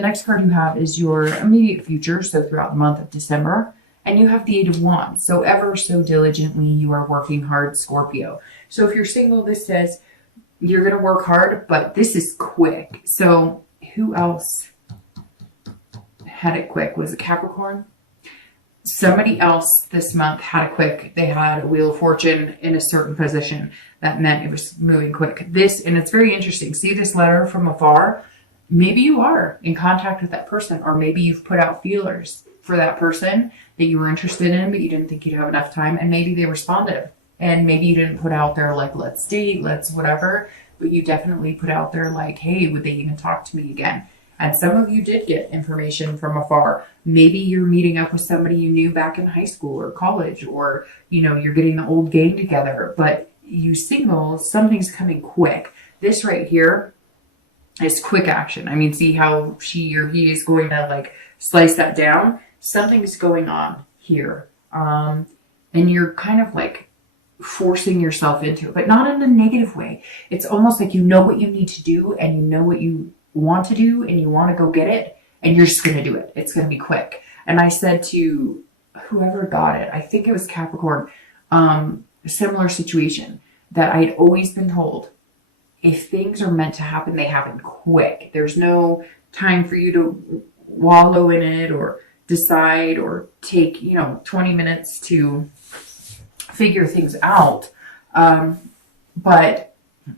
The next card you have is your immediate future, so throughout the month of December. And you have the Eight of Wands. So ever so diligently, you are working hard, Scorpio. So if you're single, this says you're going to work hard, but this is quick. So who else had it quick? Was it Capricorn? Somebody else this month had it quick. They had a Wheel of Fortune in a certain position. That meant it was moving quick. And it's very interesting. See this letter from afar? Maybe you are in contact with that person, or maybe you've put out feelers for that person that you were interested in, but you didn't think you'd have enough time, and maybe they responded. And maybe you didn't put out there like, let's date, let's whatever, but you definitely put out there like, hey, would they even talk to me again? And some of you did get information from afar. Maybe you're meeting up with somebody you knew back in high school or college, or, you're getting the old gang together, but you single, something's coming quick. This right here is quick action. I mean, see how she or he is going to like slice that down? Something's going on here. And you're kind of like forcing yourself into it, but not in a negative way. It's almost like you know what you need to do, and you know what you want to do, and you want to go get it, and you're just going to do it. It's going to be quick. And I said to whoever got it, I think it was Capricorn, a similar situation, that I'd always been told, if things are meant to happen, they happen quick. There's no time for you to wallow in it or decide or take, 20 minutes to figure things out. But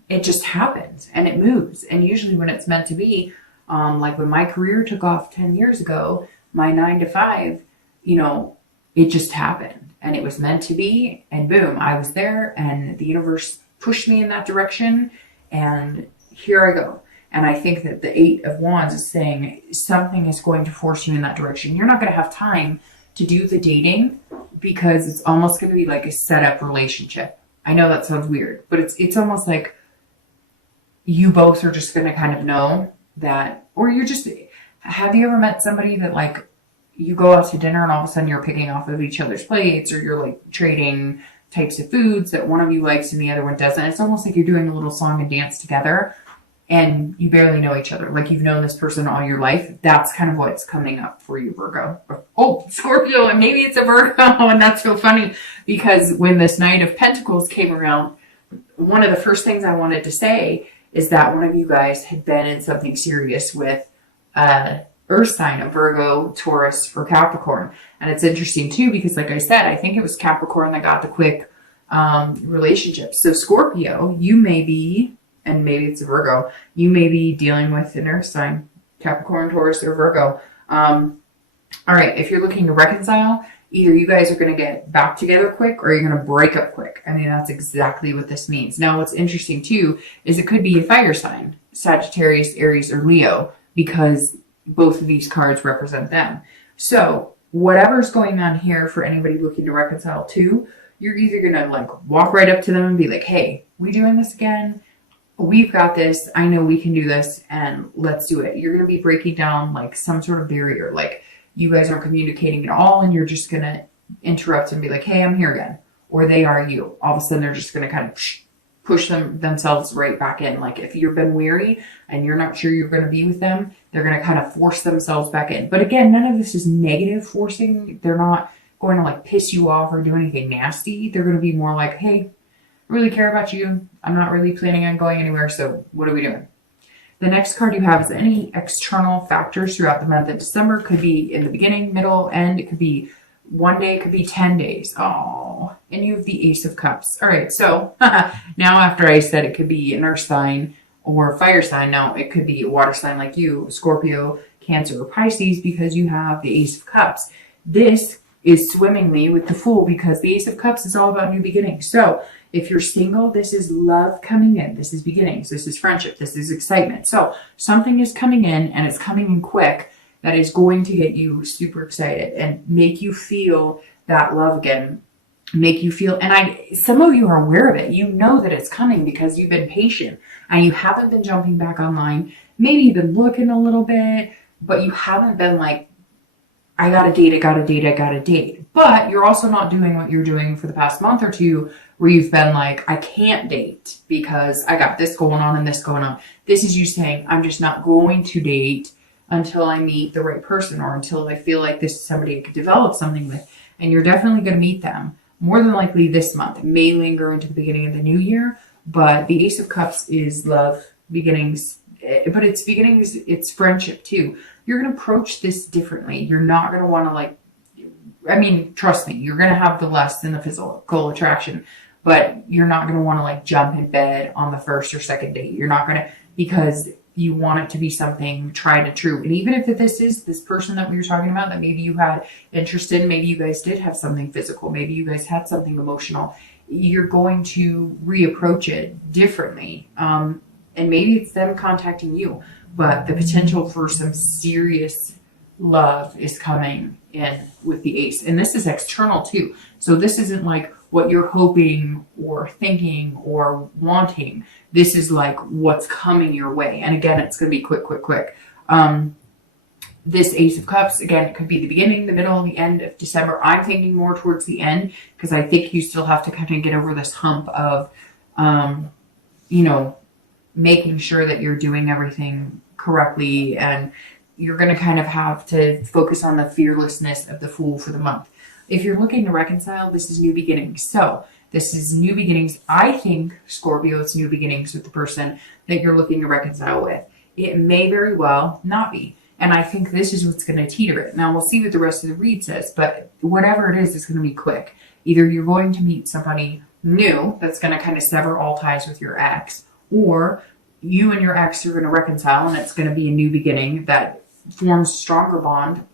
it just happens and it moves. And usually when it's meant to be, like when my career took off 10 years ago, my 9 to 5, it just happened and it was meant to be, and boom, I was there, and the universe pushed me in that direction, and here I go. And I think that the Eight of Wands is saying something is going to force you in that direction. You're not going to have time to do the dating because it's almost going to be like a setup relationship. I know that sounds weird, but it's almost like you both are just going to kind of know that, or have you ever met somebody that like you go out to dinner and all of a sudden you're picking off of each other's plates, or you're like trading types of foods that one of you likes and the other one doesn't? It's almost like you're doing a little song and dance together, and you barely know each other. Like you've known this person all your life. That's kind of what's coming up for you, Virgo. Oh, Scorpio, and maybe it's a Virgo. And that's so funny because when this Knight of Pentacles came around, one of the first things I wanted to say is that one of you guys had been in something serious with Earth sign, a Virgo, Taurus, or Capricorn. And it's interesting too, because like I said, I think it was Capricorn that got the quick relationship. So Scorpio, you may be, and maybe it's a Virgo, you may be dealing with an Earth sign, Capricorn, Taurus, or Virgo. All right, if you're looking to reconcile, either you guys are going to get back together quick, or you're going to break up quick. I mean, that's exactly what this means. Now, what's interesting too is it could be a fire sign, Sagittarius, Aries, or Leo, because both of these cards represent them. So whatever's going on here for anybody looking to reconcile too, you're either going to like walk right up to them and be like, hey, we doing this again? We've got this. I know we can do this, and let's do it. You're going to be breaking down like some sort of barrier. Like you guys aren't communicating at all, and you're just going to interrupt and be like, hey, I'm here again. Or they are you. All of a sudden, they're just going to kind of push themselves right back in. Like if you've been weary and you're not sure you're going to be with them, they're going to kind of force themselves back in. But again, none of this is negative forcing. They're not going to like piss you off or do anything nasty. They're going to be more like, hey, I really care about you. I'm not really planning on going anywhere. So what are we doing? The next card you have is any external factors throughout the month of December. Could be in the beginning, middle, end. It could be one day. It could be 10 days. Oh, and you have the Ace of Cups. All right. So now after I said it could be an earth sign or fire sign, now it could be a water sign like you, Scorpio, Cancer, or Pisces, because you have the Ace of Cups. This is swimmingly with the Fool, because the Ace of Cups is all about new beginnings. So if you're single, this is love coming in. This is beginnings. This is friendship. This is excitement. So something is coming in, and it's coming in quick, that is going to get you super excited and make you feel that love again. Make you feel, and some of you are aware of it. You know that it's coming because you've been patient and you haven't been jumping back online. Maybe you've been looking a little bit, but you haven't been like, I gotta date, I gotta date, I gotta date. But you're also not doing what you're doing for the past month or two, where you've been like, I can't date because I got this going on and this going on. This is you saying, I'm just not going to date until I meet the right person or until I feel like this is somebody I could develop something with. And you're definitely going to meet them more than likely this month. It may linger into the beginning of the new year, but the Ace of Cups is love, beginnings, but it's beginnings, it's friendship too. You're going to approach this differently. You're not going to want to like, I mean, trust me, you're going to have the lust and the physical attraction, but you're not going to want to like jump in bed on the first or second date. You're not going to, because you want it to be something tried and true. And even if this is this person that we were talking about that maybe you had interest in, maybe you guys did have something physical, maybe you guys had something emotional, you're going to reapproach it differently. And maybe it's them contacting you, but the potential for some serious love is coming in with the ace. And this is external too. So this isn't like what you're hoping or thinking or wanting. This is like what's coming your way. And again, it's going to be quick, quick, quick. This Ace of Cups, again, it could be the beginning, the middle, the end of December. I'm thinking more towards the end because I think you still have to kind of get over this hump of, you know, making sure that you're doing everything correctly. And you're going to kind of have to focus on the fearlessness of the Fool for the month. If you're looking to reconcile, this is new beginnings. So this is new beginnings. I think, Scorpio, it's new beginnings with the person that you're looking to reconcile with. It may very well not be. And I think this is what's going to teeter it. Now, we'll see what the rest of the read says, but whatever it is, it's going to be quick. Either you're going to meet somebody new that's going to kind of sever all ties with your ex, or you and your ex are going to reconcile, and it's going to be a new beginning that forms a stronger bond.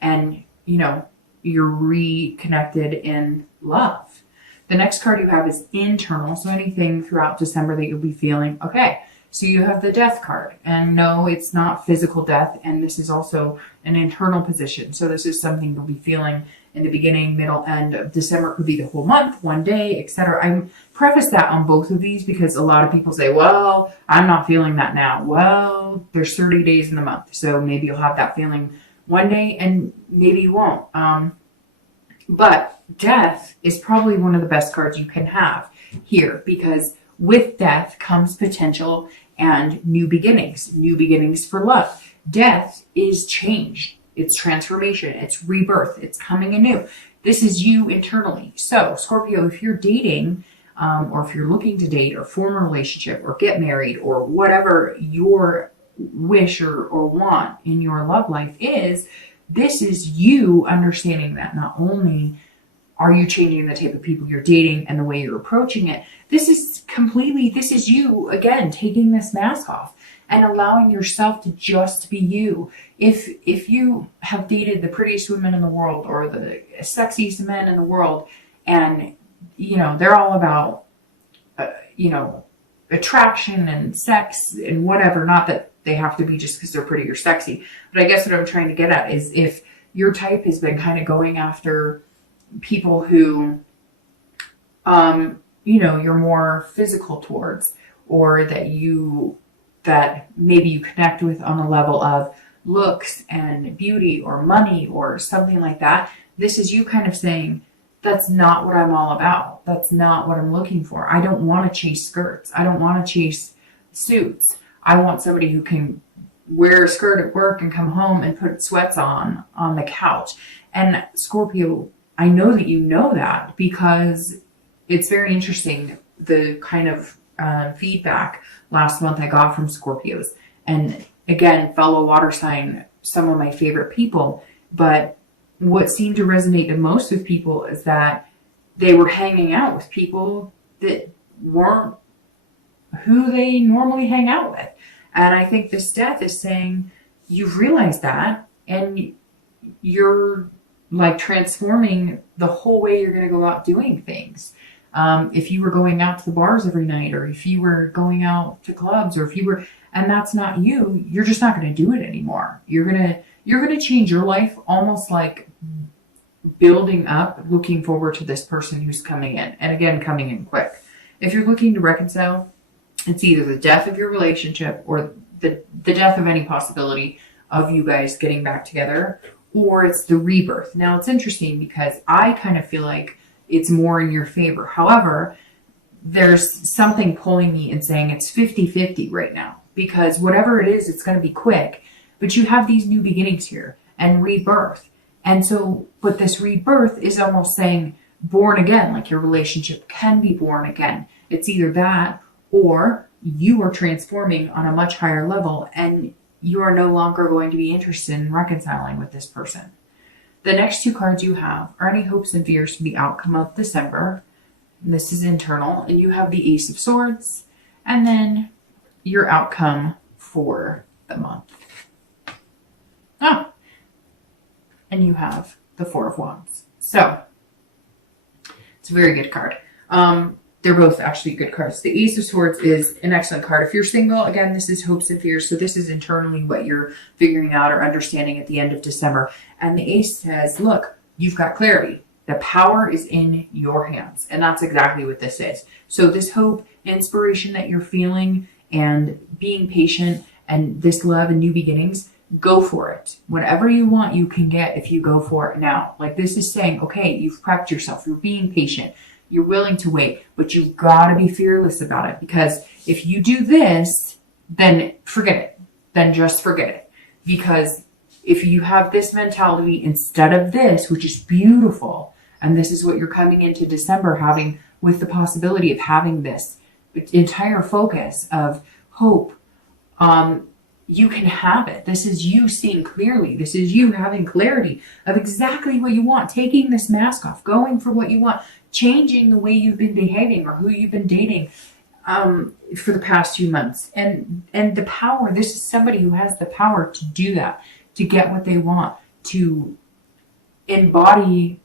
And, you know, you're reconnected in love. The next card you have is internal. So anything throughout December that you'll be feeling, okay. So you have the Death card, and no, it's not physical death. And this is also an internal position. So this is something you'll be feeling in the beginning, middle, end of December. It could be the whole month, one day, etc. I preface that on both of these because a lot of people say, well, I'm not feeling that now. Well, there's 30 days in the month. So maybe you'll have that feeling one day and maybe you won't. But death is probably one of the best cards you can have here because with death comes potential and new beginnings for love. Death is change. It's transformation. It's rebirth. It's coming anew. This is you internally. So Scorpio, if you're dating, or if you're looking to date or form a relationship or get married or whatever your wish or want in your love life is, this is you understanding that not only are you changing the type of people you're dating and the way you're approaching it, this is you, again, taking this mask off and allowing yourself to just be you. If you have dated the prettiest women in the world or the sexiest men in the world, and, you know, they're all about, you know, attraction and sex and whatever, not that they have to be just because they're pretty or sexy. But I guess what I'm trying to get at is if your type has been kind of going after people who, you know, you're more physical towards, or that maybe you connect with on a level of looks and beauty or money or something like that. This is you kind of saying, that's not what I'm all about. That's not what I'm looking for. I don't want to chase skirts. I don't want to chase suits. I want somebody who can wear a skirt at work and come home and put sweats on the couch. And Scorpio, I know that you know that because it's very interesting, the kind of feedback last month I got from Scorpios. And again, fellow water sign, some of my favorite people. But what seemed to resonate the most with people is that they were hanging out with people that weren't who they normally hang out with. And I think this death is saying, you've realized that, and you're like transforming the whole way you're going to go out doing things. If you were going out to the bars every night, or if you were going out to clubs, or if you were, and that's not you, you're just not going to do it anymore. You're going to change your life almost like building up, looking forward to this person who's coming in, and again, coming in quick. If you're looking to reconcile, it's either the death of your relationship or the death of any possibility of you guys getting back together, or it's the rebirth. Now, it's interesting because I kind of feel like it's more in your favor. However, there's something pulling me and saying it's 50-50 right now, because whatever it is, it's going to be quick. but you have these new beginnings here and rebirth. And so, but this rebirth is almost saying born again, like your relationship can be born again. It's either that or you are transforming on a much higher level and you are no longer going to be interested in reconciling with this person. The next two cards you have are any hopes and fears for the outcome of December. And this is internal. And you have the Ace of Swords and then your outcome for the month. Oh, and you have the Four of Wands. So it's a very good card. They're both actually good cards. The Ace of Swords is an excellent card. If you're single, again, this is hopes and fears. So this is internally what you're figuring out or understanding at the end of December. And the Ace says, look, you've got clarity. The power is in your hands. And that's exactly what this is. So this hope, inspiration that you're feeling and being patient and this love and new beginnings, go for it. Whatever you want, you can get if you go for it now. Like this is saying, okay, you've prepped yourself. You're being patient. You're willing to wait, but you've got to be fearless about it because if you do this, then forget it. Then just forget it. Because if you have this mentality instead of this, which is beautiful, and this is what you're coming into December having with the possibility of having this entire focus of hope, you can have it. This is you seeing clearly. This is you having clarity of exactly what you want, taking this mask off, going for what you want, changing the way you've been behaving or who you've been dating for the past few months. And the power, this is somebody who has the power to do that, to get what they want, to embody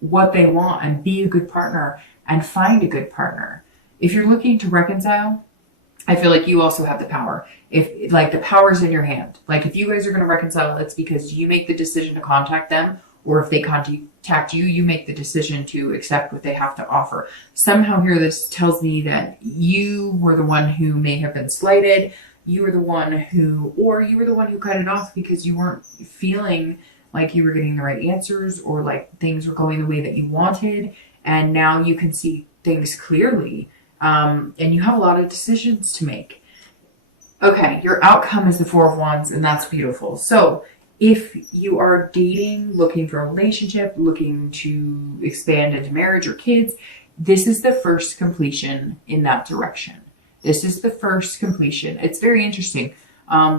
what they want and be a good partner and find a good partner. If you're looking to reconcile, I feel like you also have the power. If like the power's in your hand, like if you guys are going to reconcile, it's because you make the decision to contact them, or if they contact you, you make the decision to accept what they have to offer. Somehow here, this tells me that you were the one who may have been slighted. You were the one who, or you were the one who cut it off because you weren't feeling like you were getting the right answers or like things were going the way that you wanted. And now you can see things clearly. And you have a lot of decisions to make. Okay, your outcome is the Four of Wands, and that's beautiful. So if you are dating, looking for a relationship, looking to expand into marriage or kids, this is the first completion in that direction. This is the first completion. It's very interesting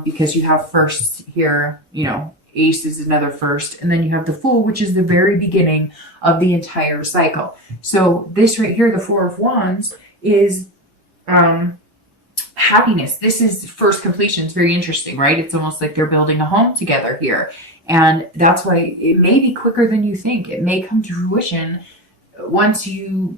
because you have firsts here, you know, Ace is another first, and then you have the Fool, which is the very beginning of the entire cycle. So this right here, the Four of Wands, is happiness. This is first completion. It's very interesting, right? It's almost like they're building a home together here. And that's why it may be quicker than you think. It may come to fruition once you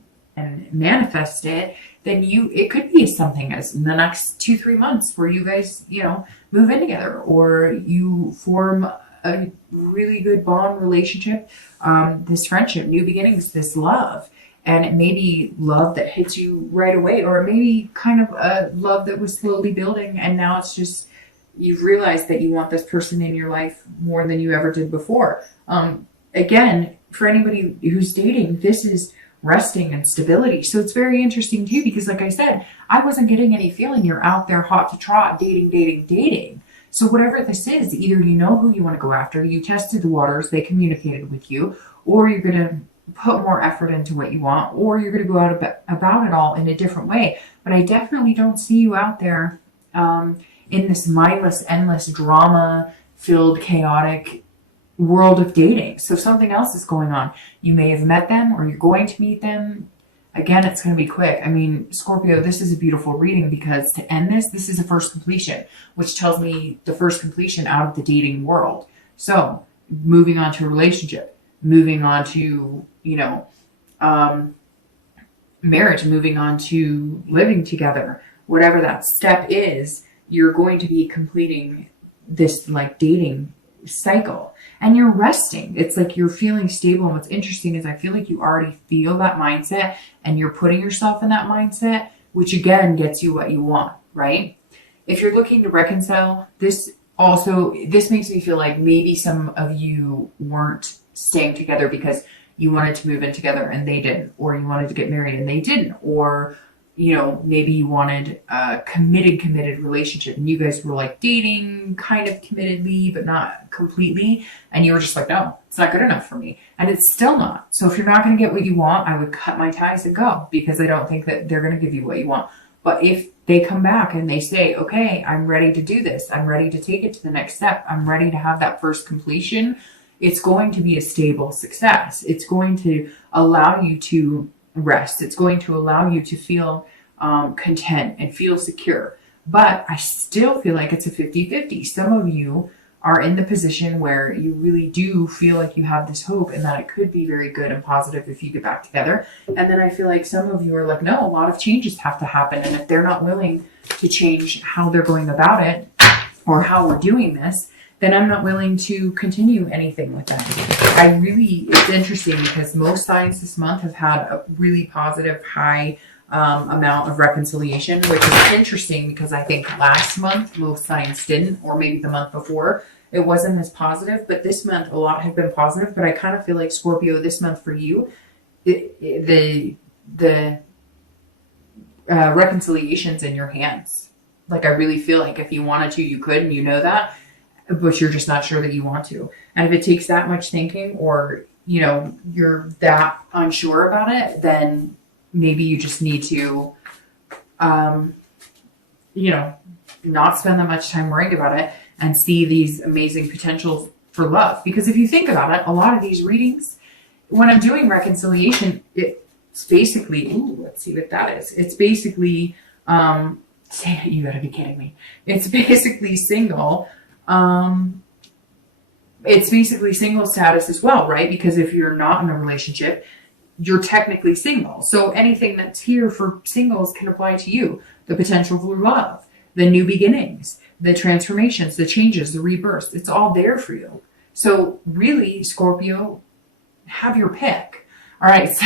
manifest it. Then it could be something as in the next 2-3 months where you guys, you know, move in together or you form a really good bond relationship, this friendship, new beginnings, this love. And it may be love that hits you right away, or it may be kind of a love that was slowly building. And now it's just, you've realized that you want this person in your life more than you ever did before. Again, for anybody who's dating, this is resting and stability. So it's very interesting too, because like I said, I wasn't getting any feeling you're out there hot to trot, dating. So whatever this is, either you know who you want to go after, you tested the waters, they communicated with you, or you're going to put more effort into what you want, or you're going to go out about it all in a different way. But I definitely don't see you out there in this mindless, endless, drama-filled, chaotic world of dating. So something else is going on. You may have met them, or you're going to meet them. Again, it's going to be quick. I mean, Scorpio, this is a beautiful reading because to end this is a first completion, which tells me the first completion out of the dating world. So moving on to a relationship, moving on to, you know, marriage, moving on to living together, whatever that step is, you're going to be completing this like dating cycle and you're resting. It's like you're feeling stable. And what's interesting is I feel like you already feel that mindset and you're putting yourself in that mindset, which again gets you what you want, right? If you're looking to reconcile, this makes me feel like maybe some of you weren't staying together because you wanted to move in together and they didn't, or you wanted to get married and they didn't, or you know, maybe you wanted a committed relationship and you guys were like dating kind of committedly, but not completely. And you were just like, no, it's not good enough for me. And it's still not. So if you're not going to get what you want, I would cut my ties and go, because I don't think that they're going to give you what you want. But if they come back and they say, okay, I'm ready to do this, I'm ready to take it to the next step, I'm ready to have that first completion, it's going to be a stable success. It's going to allow you to rest. It's going to allow you to feel content and feel secure. But I still feel like it's a 50-50. Some of you are in the position where you really do feel like you have this hope and that it could be very good and positive if you get back together. And then I feel like some of you are like, no, a lot of changes have to happen. And if they're not willing to change how they're going about it or how we're doing this, then I'm not willing to continue anything with that. It's interesting because most signs this month have had a really positive, high amount of reconciliation, which is interesting because I think last month most signs didn't, or maybe the month before it wasn't as positive, but this month a lot have been positive. But I kind of feel like, Scorpio, this month for you, the reconciliation's in your hands. Like, I really feel like if you wanted to, you could, and you know that, but you're just not sure that you want to. And if it takes that much thinking, or, you know, you're that unsure about it, then maybe you just need to, you know, not spend that much time worrying about it and see these amazing potentials for love. Because if you think about it, a lot of these readings, when I'm doing reconciliation, it's basically, let's see what that is. It's basically, you gotta be kidding me. It's basically single. It's basically single status as well, right? Because if you're not in a relationship, you're technically single. So anything that's here for singles can apply to you. The potential for love, the new beginnings, the transformations, the changes, the rebirths. It's all there for you. So really, Scorpio, have your pick. All right, so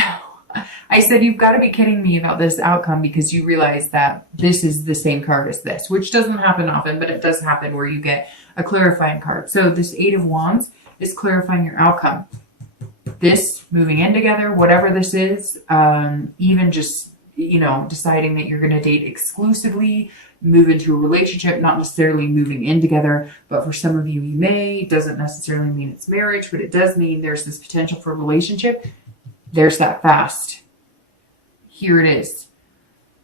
I said you've got to be kidding me about this outcome, because you realize that this is the same card as this, which doesn't happen often, but it does happen where you get a clarifying card. So this Eight of Wands is clarifying your outcome. This moving in together, whatever this is, even just, you know, deciding that you're going to date exclusively, move into a relationship, not necessarily moving in together, but for some of you, you may. It doesn't necessarily mean it's marriage, but it does mean there's this potential for a relationship. There's that fast. Here it is.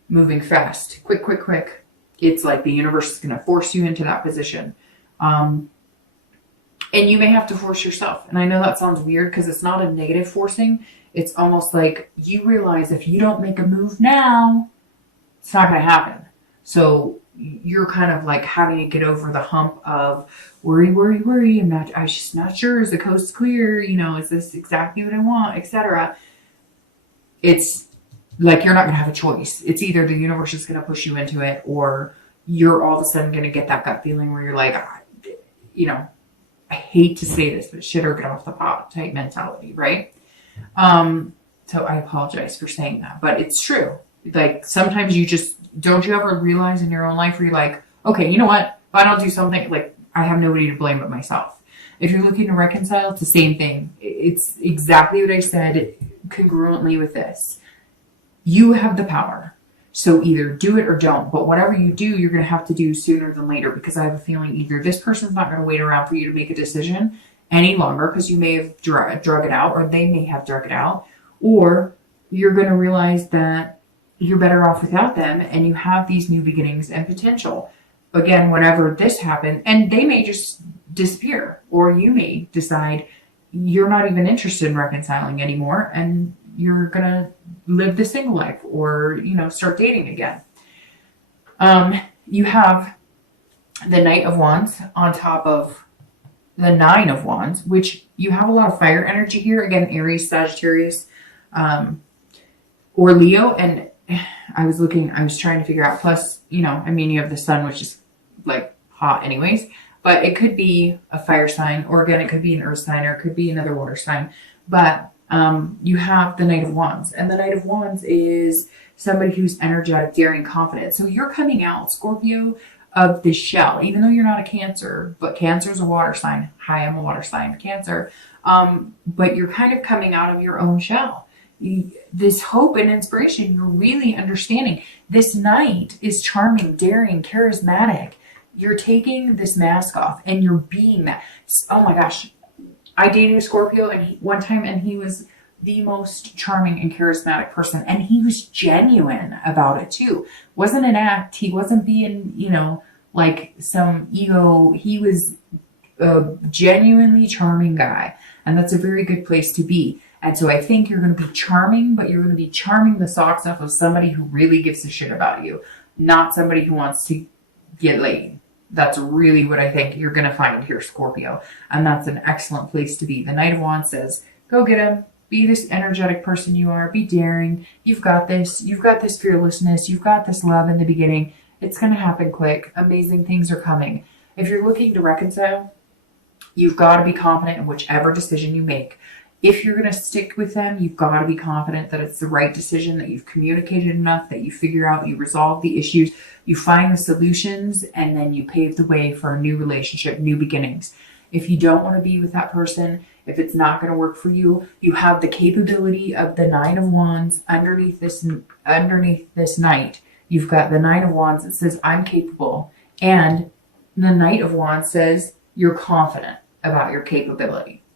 Moving fast. Quick, quick, quick. It's like the universe is going to force you into that position. And you may have to force yourself. And I know that sounds weird because it's not a negative forcing. It's almost like you realize if you don't make a move now, it's not going to happen. So you're kind of like having to get over the hump of worry, worry, worry. I'm just not sure. Is the coast clear? You know, is this exactly what I want, etc. It's like you're not going to have a choice. It's either the universe is going to push you into it, or you're all of a sudden going to get that gut feeling where you're like, you know, I hate to say this, but shit or get off the pot type mentality, right? So I apologize for saying that, but it's true. Like sometimes don't you ever realize in your own life where you're like, okay, you know what? If I don't do something, like I have nobody to blame but myself. If you're looking to reconcile, it's the same thing. It's exactly what I said congruently with this. You have the power. So either do it or don't. But whatever you do, you're going to have to do sooner than later, because I have a feeling either this person's not going to wait around for you to make a decision any longer because you may have drug it out, or they may have drug it out, or you're going to realize that you're better off without them and you have these new beginnings and potential. Again, whenever this happens, and they may just disappear, or you may decide you're not even interested in reconciling anymore and you're going to live the single life, or, you know, start dating again. You have the Knight of Wands on top of the Nine of Wands, which you have a lot of fire energy here. Again, Aries, Sagittarius, or Leo. And I was trying to figure out, plus, you know, I mean, you have the sun, which is like hot anyways, but it could be a fire sign, or again, it could be an earth sign, or it could be another water sign. But you have the Knight of Wands, and the Knight of Wands is somebody who's energetic, daring, confident. So you're coming out, Scorpio, of the shell, even though you're not a Cancer, but Cancer is a water sign. Hi, I'm a water sign, Cancer. But you're kind of coming out of your own shell. this hope and inspiration. You're really understanding. This Knight is charming, daring, charismatic. You're taking this mask off and you're being that. Oh my gosh. I dated a Scorpio one time, and he was the most charming and charismatic person. And he was genuine about it too. Wasn't an act. He wasn't being, like some ego. He was a genuinely charming guy. And that's a very good place to be. And so I think you're going to be charming, but you're going to be charming the socks off of somebody who really gives a shit about you, not somebody who wants to get laid. That's really what I think you're going to find here, Scorpio. And that's an excellent place to be. The Knight of Wands says, go get him. Be this energetic person you are. Be daring. You've got this. You've got this fearlessness. You've got this love in the beginning. It's going to happen quick. Amazing things are coming. If you're looking to reconcile, you've got to be confident in whichever decision you make. If you're going to stick with them, you've got to be confident that it's the right decision, that you've communicated enough, that you figure out, you resolve the issues, you find the solutions, and then you pave the way for a new relationship, new beginnings. If you don't want to be with that person, if it's not going to work for you, you have the capability of the Nine of Wands underneath this Knight. You've got the Nine of Wands that says, I'm capable. And the Knight of Wands says, you're confident about your capability.